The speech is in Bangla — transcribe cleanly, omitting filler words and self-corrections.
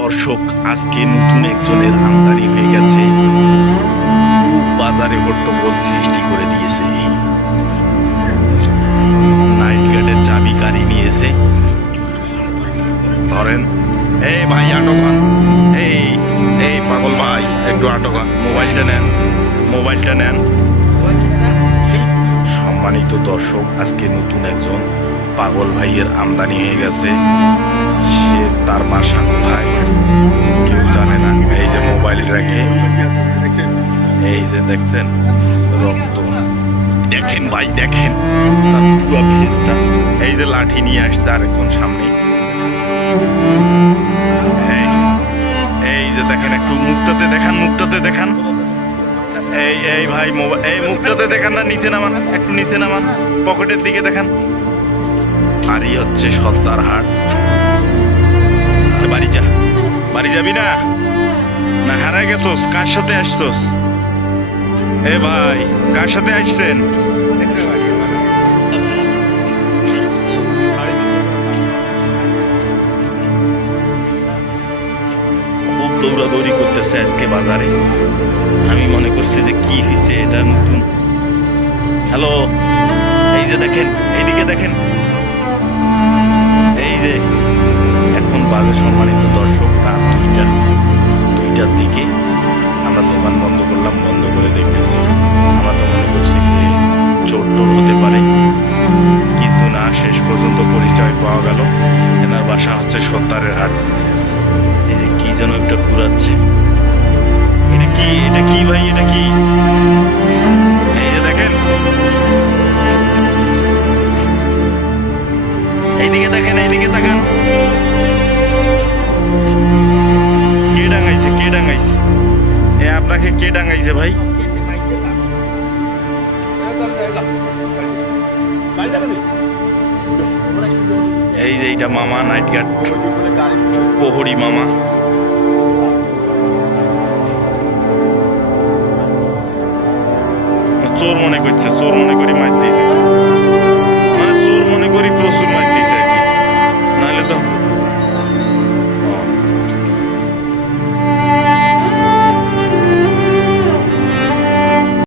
দর্শক, আজকে নতুন একজনের আমদানি হয়ে গেছে। বাজারে হট্টগোল সৃষ্টি করে দিয়েছে। নাইট গার্ডের চাবি কারি নিয়েছে। ধরেন, এই ভাই আটকান, এই এই পাগল ভাই একটু আটকান, মোবাইলটা নেন, মোবাইলটা নেন। সম্মানিত দর্শক, আজকে নতুন একজন পাগল ভাইয়ের আমদানি হয়ে গেছে। সে তার বাসা কোথায় কেউ জানে না। এই যে মোবাইল রেখে, এই যে দেখছেন রক্ত, দেখেন ভাই দেখেন তার পুরো ফেসটা। এই যে লাঠি নিয়ে আসছে আরেকজন সামনে। এই যে দেখেন, একটু মুখটাতে দেখান, মুখটাতে দেখান। এই এই ভাই এই মুখটাতে দেখান না, নিচে নামান, একটু নিচে নামান, পকেটের দিকে দেখান। আরই হচ্ছে সত্তার হাট। বাড়ি যা, বাড়ি যাবি না? না হারাই গেছোস? কার সাথে আসছোস? এ ভাই, কার সাথে আসছেন? খুব দৌড়াদৌড়ি করতেছে আজকে বাজারে। আমি মনে করছি যে কি হয়েছে, এটা নতুন। হ্যালো, এই যে দেখেন, এইদিকে দেখেন, এই যে এখন বাজে সম্মানিত দর্শক রাত দুইটার দিকে। আমরা দোকান বন্ধ করলাম, বন্ধ করে দেখতেছি। আমরা তো মনে করছি যে চোর টোর হতে পারে, কিন্তু না, শেষ পর্যন্ত পরিচয় পাওয়া গেল। এনার বাসা হচ্ছে সত্তারের হাট। এই যে কি যেন একটা ঘুরাচ্ছে। এটা কি, এটা কি ভাই, এটা কি? এই যে দেখেন, এইদিকে দেখেন, এইদিকে তাকান। কে ডাঙাইছে, কে ডাঙাইছে? এ আপনাকে কে ডাঙাইছে ভাই? এই যে এইটা মামা, নাইট গার্ড প্রহরী মামা। চোর মনে করছে, চোর